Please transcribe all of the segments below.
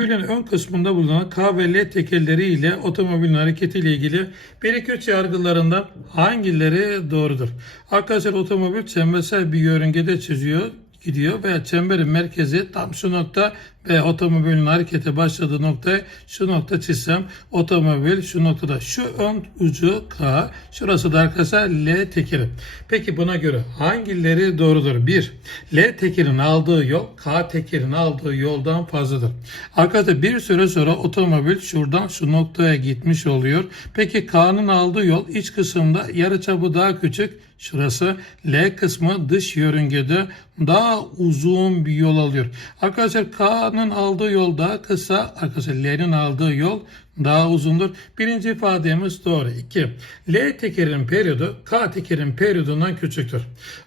Otomobilin ön kısmında bulunan K ve L tekerleri ile otomobilin hareketiyle ilgili 1-2-3 yargılarından hangileri doğrudur? Arkadaşlar otomobil çembersel bir yörüngede çiziyor gidiyor ve çemberin merkezi tam şu nokta ve otomobilin harekete başladığı noktayı şu nokta çizsem otomobil şu noktada şu ön ucu K şurası da arkadaşlar L tekeri. Peki buna göre hangileri doğrudur? 1. L tekerin aldığı yol K tekerin aldığı yoldan fazladır. Arkadaşlar bir süre sonra otomobil şuradan şu noktaya gitmiş oluyor. Peki K'nın aldığı yol iç kısımda yarıçapı daha küçük Şurası L kısmı dış yörüngede daha uzun bir yol alıyor. Arkadaşlar K'nın aldığı yol daha kısa. Arkadaşlar L'nin aldığı yol daha uzundur. Birinci ifademiz doğru. 2. L tekerin periyodu K tekerin periyodundan küçüktür.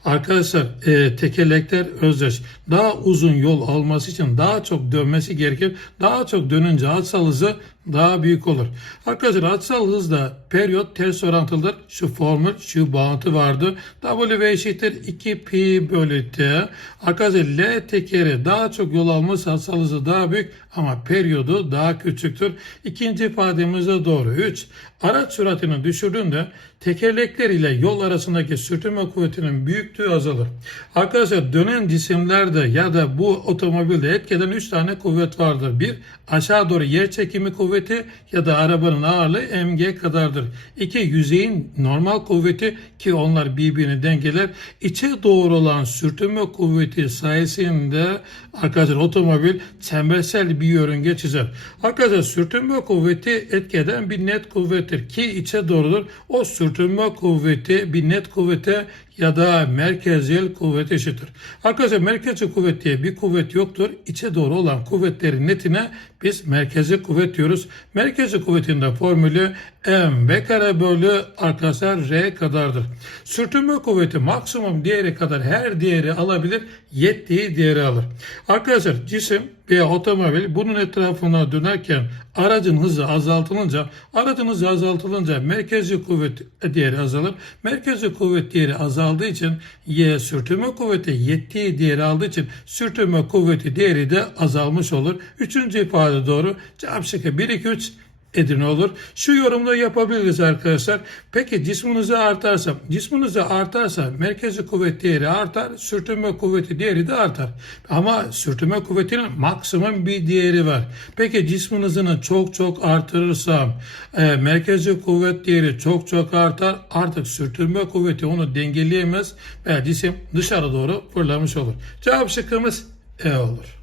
Arkadaşlar e, tekerlekler özdeş. Daha uzun yol alması için daha çok dönmesi gerekir. Daha çok dönünce açısal hızı daha büyük olur. Arkadaşlar açısal hızla periyot ters orantılıdır. Şu formül, şu bağıntı vardı. W eşittir 2 pi bölü t. L tekeri daha çok yol alması açısal hızı daha büyük ama periyodu daha küçüktür. İkinci ifademiz de doğru. 3. Araç süratini düşürdüğünde tekerlekler ile yol arasındaki sürtünme kuvvetinin büyüklüğü azalır. Arkadaşlar dönen cisimlerde ya da bu otomobilde etkeden 3 tane kuvvet vardır. Bir aşağı doğru yer çekimi kuvveti ya da arabanın ağırlığı mg kadardır. İki yüzeyin normal kuvveti ki onlar birbirini dengeler. İçe doğru olan sürtünme kuvveti sayesinde arkadaşlar otomobil çembersel bir yörünge çizer. Arkadaşlar sürtünme kuvveti etkeden bir net kuvvettir ki içe doğrudur. O sürtünme kuvveti bir net kuvvete ya da merkezil kuvvet eşittir. Arkadaşlar merkezi kuvvet diye bir kuvvet yoktur. İçe doğru olan kuvvetlerin netine biz merkezi kuvvet diyoruz. Merkezi kuvvetin de formülü m v kare bölü arkadaşlar r kadardır. Sürtünme kuvveti maksimum değeri kadar her değeri alabilir. Yettiği değeri alır. Arkadaşlar cisim veya otomobil bunun etrafına dönerken aracın hızı azaltılınca aracın hızı azaltılınca merkezi kuvvet değeri azalır. Merkezi kuvvet değeri azaldığı için y sürtünme kuvveti yettiği değeri aldığı için sürtünme kuvveti değeri de azalmış olur. Üçüncü ifade doğru. Cevap şıkkı 1 2 3 Edirne olur. Şu yorumda yapabiliriz arkadaşlar. Peki cisminizi artarsa, cisminizi artarsa merkezi kuvvet değeri artar, sürtünme kuvveti değeri de artar. Ama sürtünme kuvvetinin maksimum bir değeri var. Peki cisminizini çok çok artırırsam, e, merkezi kuvvet değeri çok çok artar, artık sürtünme kuvveti onu dengeleyemez ve cisim dışarı doğru fırlamış olur. Cevap şıkkımız E olur.